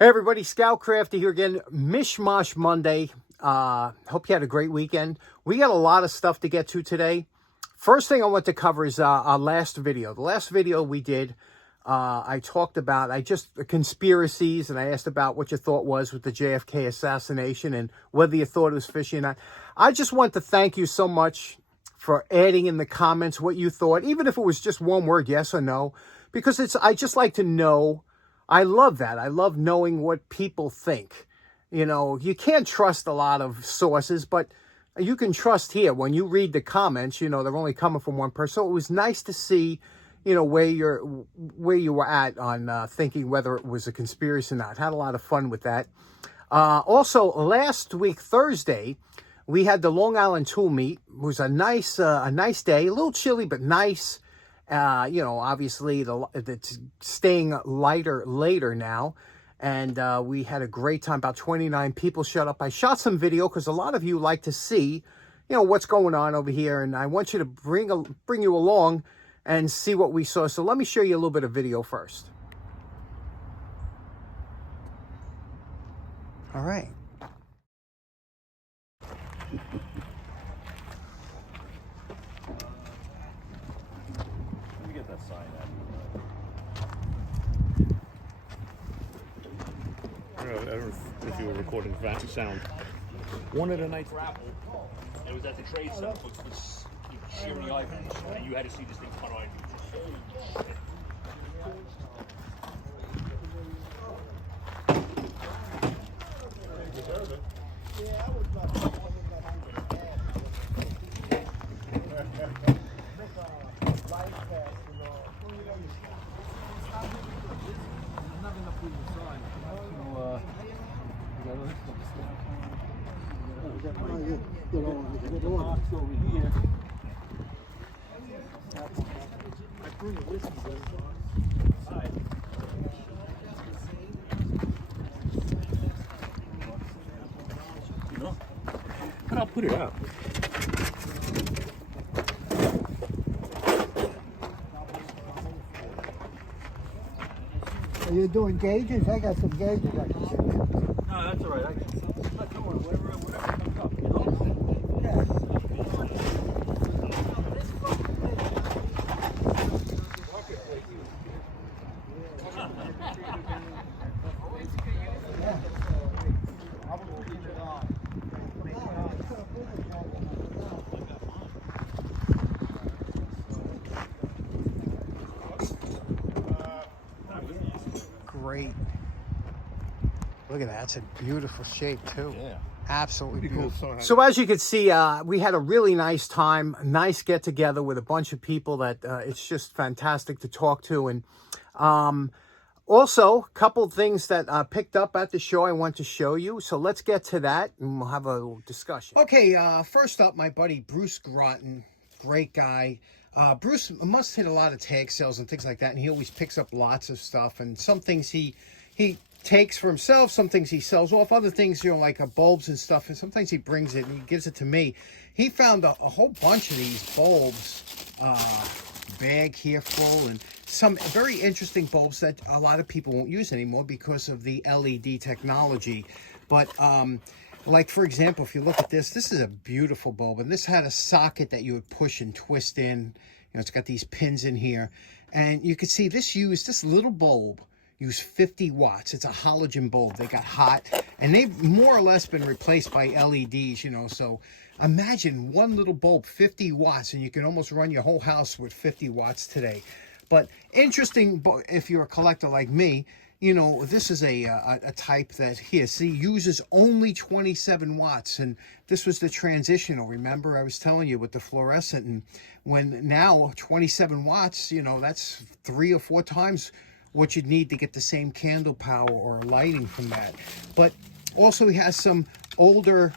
Hey everybody, Scout Crafty here again. Mishmash Monday. Hope you had a great weekend. We got a lot of stuff to get to today. First thing I want to cover is our last video. The last video we did, I talked about conspiracies, and I asked about what your thought was with the JFK assassination and whether you thought it was fishy or not. I just want to thank you so much for adding in the comments what you thought, even if it was just one word, yes or no, because I just like to know. I love that. I love knowing what people think. You know, you can't trust a lot of sources, but you can trust here. When you read the comments, you know, they're only coming from one person. So it was nice to see, you know, where you were at on thinking whether it was a conspiracy or not. Had a lot of fun with that. Also, last week, Thursday, we had the Long Island Tool Meet. It was a nice day, a little chilly, but nice. You know, obviously it's staying lighter later now. And we had a great time. About 29 people showed up. I shot some video because a lot of you like to see, you know, what's going on over here. And I want you to bring you along and see what we saw. So let me show you a little bit of video first. All right. That sign I don't know if you were recording sound. One of the nights Grapple. It was at the trade center for Shiri Island, and you had to see this thing cut on. Holy shit. But I'll put it up. Are you doing gauges? I got some gauges I can shoot. No, that's all right. Whatever comes up. You know? Yeah. Great. Look at that. That's a beautiful shape too. Yeah. Absolutely Pretty cool. beautiful. So as you can see, we had a really nice time, nice get together with a bunch of people that it's just fantastic to talk to. And also, a couple things that picked up at the show I want to show you. So let's get to that and we'll have a little discussion. Okay, first up, my buddy Bruce Groton, great guy. Bruce must hit a lot of tag sales and things like that, and he always picks up lots of stuff. And some things he takes for himself, some things he sells off, other things, you know, like bulbs and stuff. And sometimes he brings it and he gives it to me. He found a whole bunch of these bulbs, bag here full, and some very interesting bulbs that a lot of people won't use anymore because of the LED technology. But like, for example, if you look at this is a beautiful bulb, and this had a socket that you would push and twist in. You know, it's got these pins in here, and you can see this little bulb used 50 watts. It's a halogen bulb. They got hot, and they've more or less been replaced by LEDs, you know. So imagine one little bulb, 50 watts, and you can almost run your whole house with 50 watts today. But interesting, if you're a collector like me, you know, this is a type that here, see, uses only 27 watts. And this was the transitional, remember? I was telling you with the fluorescent. And when now 27 watts, you know, that's 3 or 4 times what you'd need to get the same candle power or lighting from that. But also he has some older,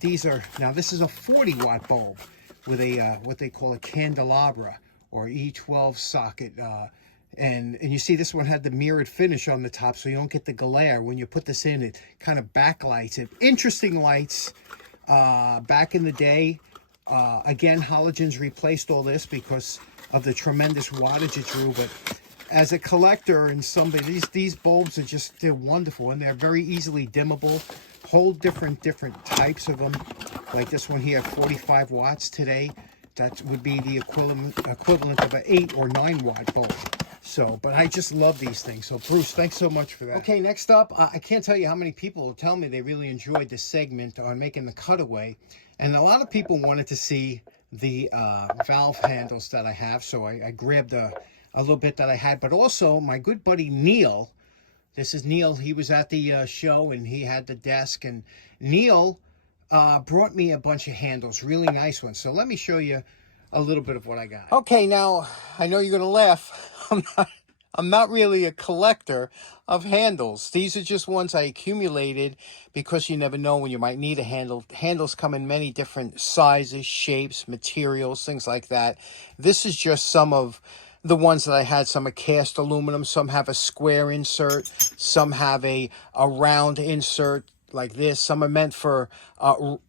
this is a 40 watt bulb with a, what they call a candelabra or E12 socket. And you see this one had the mirrored finish on the top, so you don't get the glare. When you put this in, it kind of backlights it. Interesting lights. Back in the day, again, halogens replaced all this because of the tremendous wattage it drew. But as a collector and somebody, these bulbs are just, they're wonderful, and they're very easily dimmable. Whole different types of them. Like this one here, 45 watts today. That would be the equivalent of an 8 or 9 watt bulb. So, but I just love these things. So, Bruce, thanks so much for that. Okay, next up, I can't tell you how many people tell me they really enjoyed this segment on making the cutaway. And a lot of people wanted to see the valve handles that I have. So I grabbed a little bit that I had. But also, my good buddy Neil, this is Neil. He was at the show, and he had the desk. And Neil brought me a bunch of handles, really nice ones. So let me show you a little bit of what I got. Okay, now, I know you're going to laugh. I'm not really a collector of handles. These are just ones I accumulated because you never know when you might need a handle. Handles come in many different sizes, shapes, materials, things like that. This is just some of the ones that I had. Some are cast aluminum, some have a square insert, some have a round insert like this. Some are meant for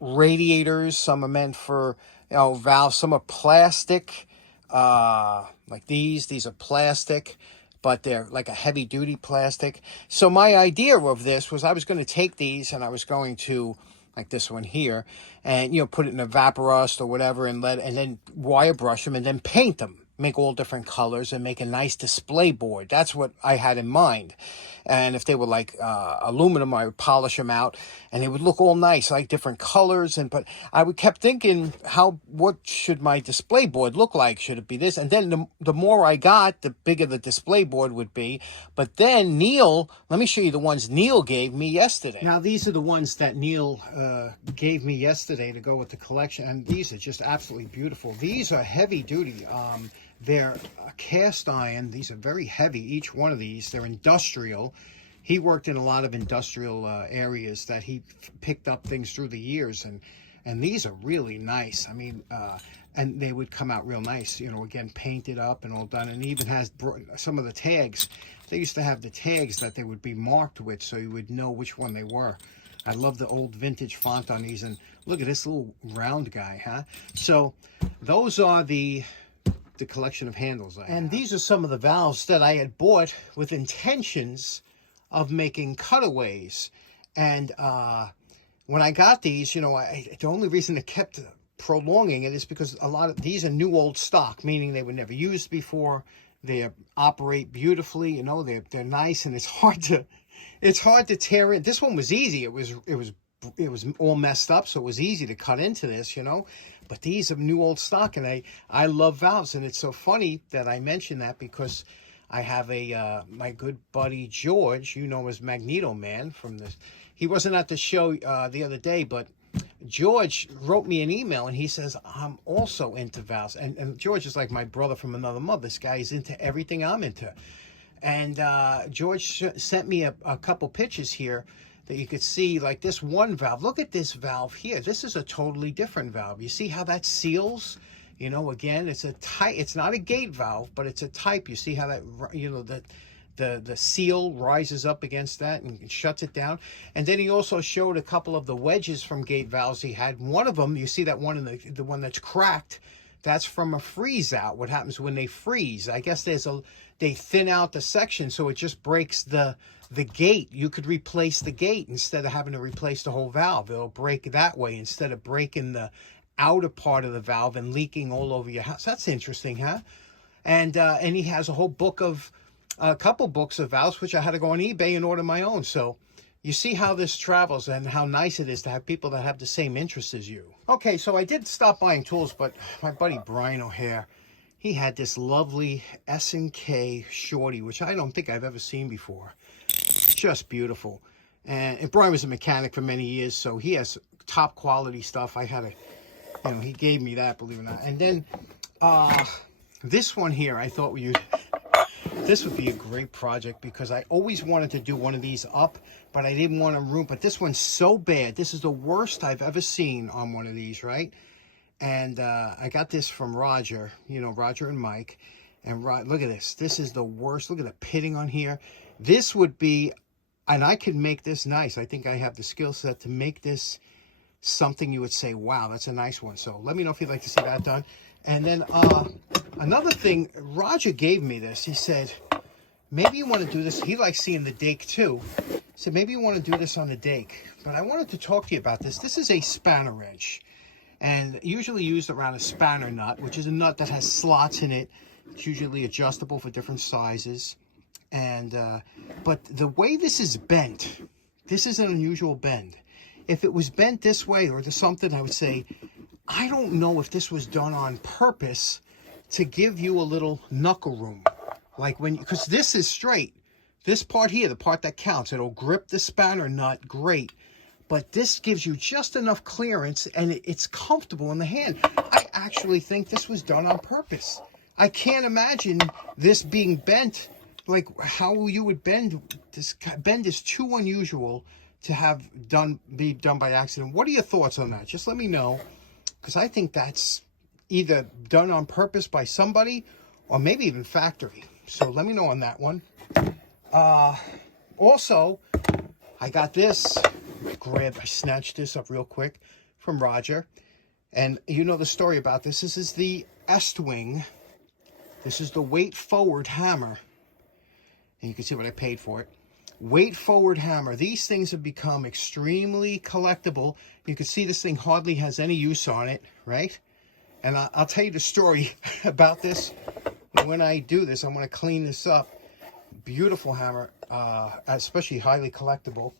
radiators, some are meant for valves, some are plastic. Like these are plastic, but they're like a heavy duty plastic. So my idea of this was I was going to take these and I was going to, like this one here, and put it in a Vaporust or whatever, and then wire brush them and then paint them, make all different colors and make a nice display board. That's what I had in mind. And if they were like aluminum, I would polish them out and they would look all nice, like different colors. But I kept thinking, what should my display board look like? Should it be this? And then the more I got, the bigger the display board would be. But then Neil, let me show you the ones Neil gave me yesterday. Now, these are the ones that Neil gave me yesterday to go with the collection. And these are just absolutely beautiful. These are heavy duty. They're cast iron. These are very heavy, each one of these. They're industrial. He worked in a lot of industrial areas that he picked up things through the years. And these are really nice. I mean, and they would come out real nice, again, painted up and all done. And even has some of the tags. They used to have the tags that they would be marked with so you would know which one they were. I love the old vintage font on these. And look at this little round guy, huh? So those are the collection of handles I have. And these are some of the valves that I had bought with intentions of making cutaways. And when I got these, the only reason it kept prolonging it is because a lot of these are new old stock, meaning they were never used before. They operate beautifully, they're nice, and it's hard to tear it. This one was easy. It was all messed up, so it was easy to cut into this, But these are new old stock, and I love valves. And it's so funny that I mention that because I have my good buddy George, as Magneto Man from this. He wasn't at the show the other day, but George wrote me an email, and he says, I'm also into valves. And George is like my brother from another mother. This guy is into everything I'm into. And George sent me a couple pictures here that you could see, like this one valve. Look at this valve here. This is a totally different valve. You see how that seals? Again, it's not a gate valve, but it's a type. You see how that, the seal rises up against that and shuts it down. And then he also showed a couple of the wedges from gate valves he had. One of them, you see that one in the one that's cracked, that's from a freeze out. What happens when they freeze? I guess they thin out the section so it just breaks the gate. You could replace the gate instead of having to replace the whole valve. It'll break that way instead of breaking the outer part of the valve and leaking all over your house. That's interesting, huh? And he has a couple books of valves, which I had to go on eBay and order my own. So you see how this travels and how nice it is to have people that have the same interests as you. Okay, so I did stop buying tools, but my buddy Brian O'Hare, he had this lovely S&K Shorty, which I don't think I've ever seen before. Just beautiful. And Brian was a mechanic for many years, so he has top quality stuff. I had he gave me that, believe it or not. And then this one here, I thought this would be a great project because I always wanted to do one of these up, but I didn't want to ruin. But this one's so bad. This is the worst I've ever seen on one of these, right? And I got this from Roger, Roger and Mike. And look at this. This is the worst. Look at the pitting on here. This would be, and I could make this nice. I think I have the skill set to make this something you would say, wow, that's a nice one. So let me know if you'd like to see that done. And then another thing, Roger gave me this. He said, maybe you want to do this. He likes seeing the dake too. So maybe you want to do this on the dake. But I wanted to talk to you about this. This is a spanner wrench, and usually used around a spanner nut, which is a nut that has slots in it. It's usually adjustable for different sizes. And but the way this is bent, this is an unusual bend. If it was bent this way or to something, I would say, I don't know if this was done on purpose to give you a little knuckle room. Like when, because this is straight. This part here, the part that counts, it'll grip the spanner nut great. But this gives you just enough clearance and it's comfortable in the hand. I actually think this was done on purpose. I can't imagine this being bent. Like how you would bend this. Bend is too unusual to have be done by accident. What are your thoughts on that? Just let me know, because I think that's either done on purpose by somebody or maybe even factory. So let me know on that one. Also, I got this. I snatched this up real quick from Roger, and you know the story about this. This is the Estwing. This is the weight forward hammer. And you can see what I paid for it. Weight forward hammer. These things have become extremely collectible. You can see this thing hardly has any use on it, right? And I'll tell you the story about this. When I do this, I'm going to clean this up. Beautiful hammer, especially highly collectible.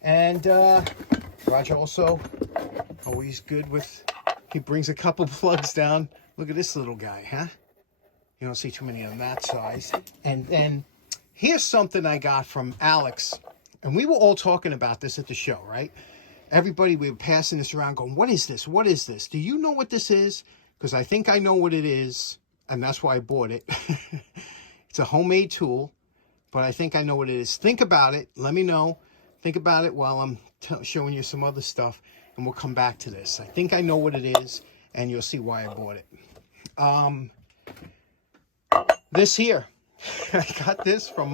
And Roger also always good with, he brings a couple plugs down. Look at this little guy, huh? You don't see too many on that size. And then here's something I got from Alex, and we were all talking about this at the show, right? Everybody, we were passing this around going, what is this? What is this? Do you know what this is? Because I think I know what it is, and that's why I bought it. It's a homemade tool, but I think I know what it is. Think about it. Let me know. Think about it while I'm showing you some other stuff, and we'll come back to this. I think I know what it is, and you'll see why I bought it. This here. I got this from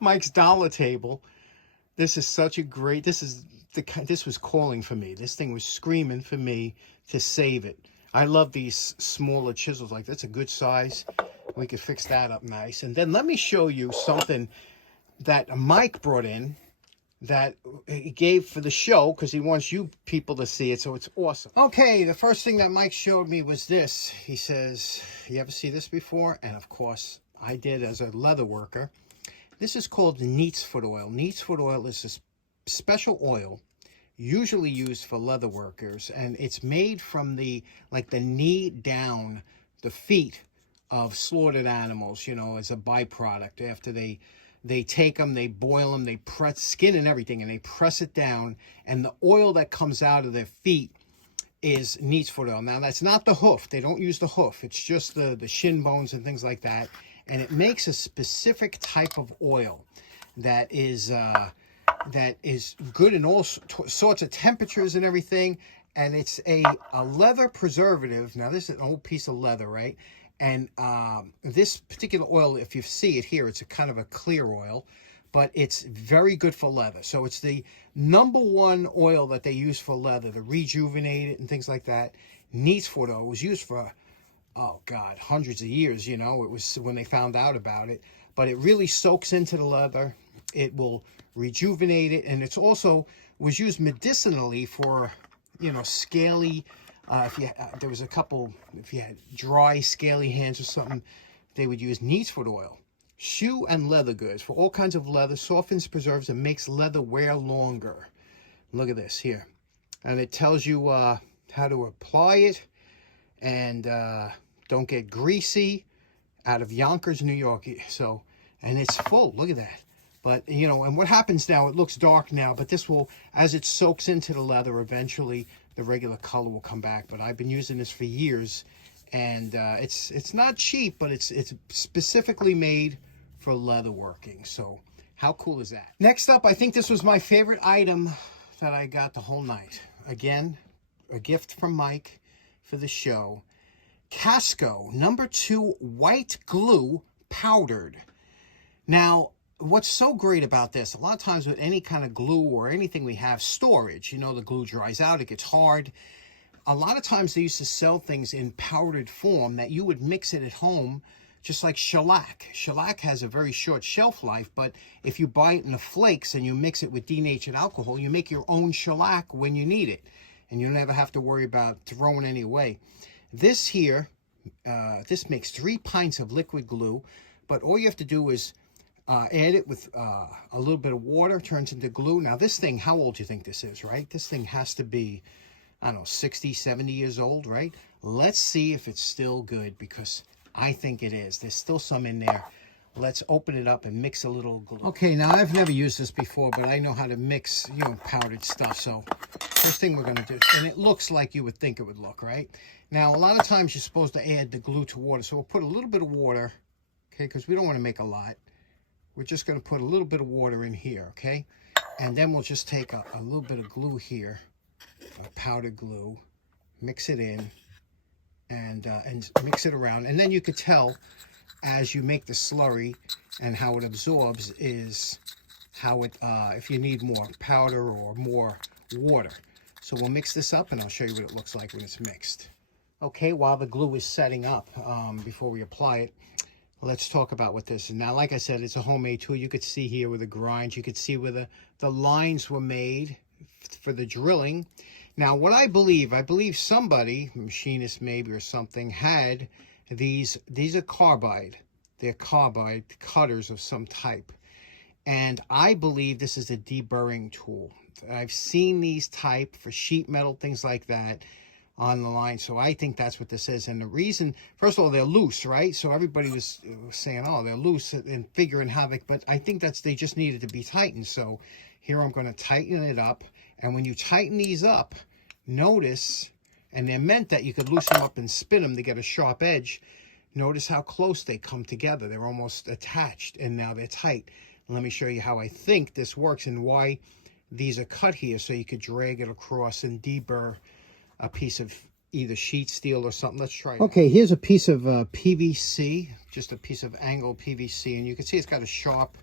Mike's Dollar Table. This is such a great, this was calling for me. This thing was screaming for me to save it. I love these smaller chisels. Like, that's a good size. We could fix that up nice. And then let me show you something that Mike brought in that he gave for the show, because he wants you people to see it, so it's awesome. Okay, the first thing that Mike showed me was this. He says, you ever see this before? And of course, I did as a leather worker. This is called Neat's Foot Oil. Neat's Foot Oil is a special oil usually used for leather workers, and it's made from the knee down, the feet of slaughtered animals, you know, as a byproduct. After they take them, they boil them, they press skin and everything, and they press it down, and the oil that comes out of their feet is Neat's Foot Oil. Now, that's not the hoof. They don't use the hoof. It's just the shin bones and things like that. And it makes a specific type of oil that is good in all sorts of temperatures and everything. And it's a leather preservative. Now, this is an old piece of leather, right? And this particular oil, if you see it here, it's a kind of a clear oil, but it's very good for leather. So it's the #1 oil that they use for leather to rejuvenate it and things like that. Neat's Foot Oil was used for, oh God, hundreds of years, you know. It was when they found out about it, but it really soaks into the leather. It will rejuvenate it, and it's also was used medicinally for, you know, scaly, there was a couple, if you had dry, scaly hands or something, they would use Neat's Foot Oil. Shoe and leather goods, for all kinds of leather, softens, preserves, and makes leather wear longer. Look at this here. And it tells you how to apply it, and don't get greasy, out of Yonkers, New York. So, and it's full, look at that. But, you know, and what happens now, it looks dark now, but this will, as it soaks into the leather, eventually the regular color will come back. But I've been using this for years, and it's not cheap, but it's specifically made for leather working. So how cool is that? Next up, I think this was my favorite item that I got the whole night. Again, a gift from Mike for the show. Casco #2 white glue powdered. Now, what's so great about this, a lot of times with any kind of glue or anything we have, storage, you know, the glue dries out, it gets hard. A lot of times they used to sell things in powdered form that you would mix it at home just like shellac. Shellac has a very short shelf life, but if you buy it in the flakes and you mix it with denatured alcohol, you make your own shellac when you need it, and you never have to worry about throwing any away. This here, this makes 3 pints of liquid glue, but all you have to do is add it with a little bit of water, turns into glue. Now this thing, how old do you think this is, right? This thing has to be, I don't know, 60, 70 years old, right? Let's see if it's still good, because I think it is. There's still some in there. Let's open it up and mix a little glue. Okay, now I've never used this before, but I know how to mix, you know, powdered stuff. So first thing we're going to do, and it looks like you would think it would look, right? Now, a lot of times you're supposed to add the glue to water. So we'll put a little bit of water, okay, because we don't want to make a lot. We're just going to put a little bit of water in here, okay? And then we'll just take a little bit of glue here, powdered glue, mix it in, and mix it around. And then you could tell as you make the slurry and how it absorbs is how it, if you need more powder or more water. So we'll mix this up and I'll show you what it looks like when it's mixed. Okay, while the glue is setting up, before we apply it, let's talk about what this is. Now, like I said, it's a homemade tool. You could see here with the grinds, you could see where the lines were made for the drilling. Now, what I believe somebody, a machinist maybe or something, had these are carbide. They're carbide cutters of some type. And I believe this is a deburring tool. I've seen these type for sheet metal, things like that, on the line. So I think that's what this is. And the reason, first of all, they're loose, right? So everybody was saying, oh, they're loose and figuring how they, but I think they just needed to be tightened. So here I'm going to tighten it up. And when you tighten these up, notice, and they're meant that you could loosen them up and spin them to get a sharp edge. Notice how close they come together. They're almost attached, and now they're tight. Let me show you how I think this works and why these are cut here, so you could drag it across and deburr a piece of either sheet steel or something. Let's try it. Okay, here's a piece of PVC, just a piece of angled PVC, and you can see it's got a sharp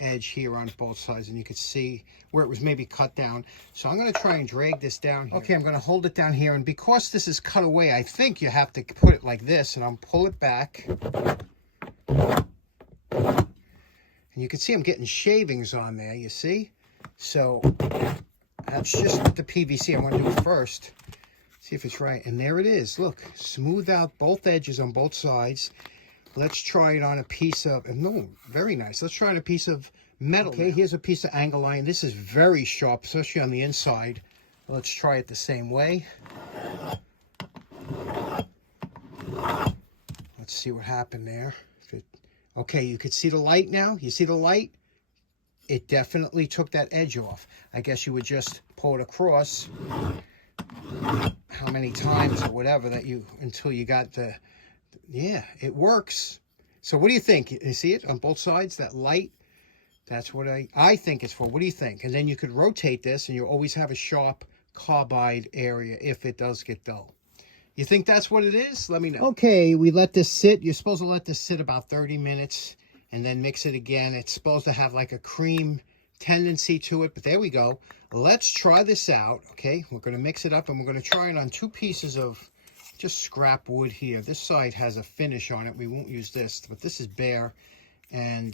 edge here on both sides, and you can see where it was maybe cut down. So I'm going to try and drag this down here. Okay, I'm going to hold it down here, and because this is cut away, I think you have to put it like this, and I'll pull it back. And you can see I'm getting shavings on there, you see? So that's just the PVC. I want to do it first. See if it's right. And there it is. Look, smooth out both edges on both sides. Let's try it on a piece of, no, very nice. Let's try it on a piece of metal. Okay, here's a piece of angle iron. This is very sharp, especially on the inside. Let's try it the same way. Let's see what happened there. Okay, you could see the light now. You see the light? It definitely took that edge off. I guess you would just pull it across how many times or whatever that you, until you got the, yeah, it works. So what do you think? You see it on both sides, that light? That's what I think it's for. What do you think? And then you could rotate this and you always have a sharp carbide area if it does get dull. You think that's what it is? Let me know. Okay, we let this sit. You're supposed to let this sit about 30 minutes and then mix it again. It's supposed to have like a cream tendency to it, but there we go. Let's try this out, okay? We're going to mix it up, and we're going to try it on 2 pieces of just scrap wood here. This side has a finish on it. We won't use this, but this is bare, and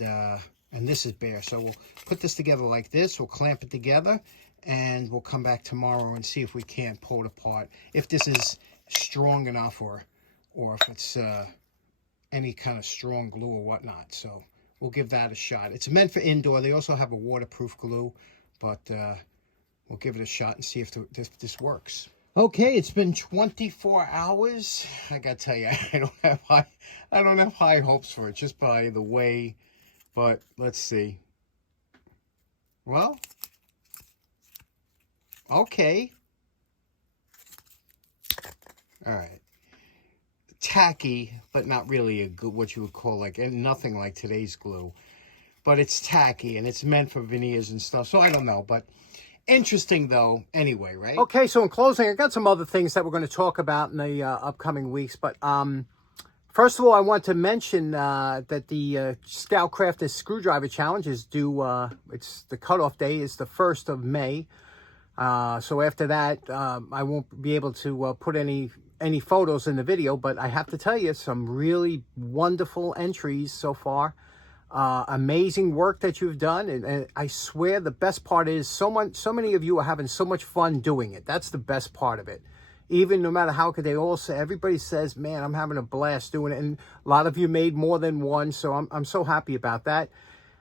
this is bare. So we'll put this together like this. We'll clamp it together, and we'll come back tomorrow and see if we can't pull it apart. If this is strong enough, or if it's any kind of strong glue or whatnot. So we'll give that a shot. It's meant for indoor. They also have a waterproof glue, but we'll give it a shot and see if this works. Okay, it's been 24 hours. I gotta tell you, I don't have high hopes for it just by the way, but let's see. Well, okay. All right. Tacky, but not really a good, what you would call like, and nothing like today's glue. But it's tacky, and it's meant for veneers and stuff. So I don't know, but interesting though anyway, right? Okay, so in closing, I got some other things that we're going to talk about in the upcoming weeks. But first of all, I want to mention that the Scout Crafter Screwdriver Challenge is due, it's the cutoff day is the 1st of May. So after that, I won't be able to put any any photos in the video, but I have to tell you, some really wonderful entries so far. Amazing work that you've done, and I swear the best part is so many of you are having so much fun doing it. That's the best part of it. Even no matter how could they all say, everybody says, man, I'm having a blast doing it, and a lot of you made more than one, so I'm so happy about that.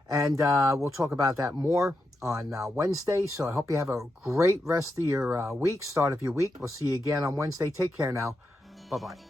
And we'll talk about that more on Wednesday. So I hope you have a great rest of your week, start of your week. We'll see you again on Wednesday. Take care now. Bye-bye.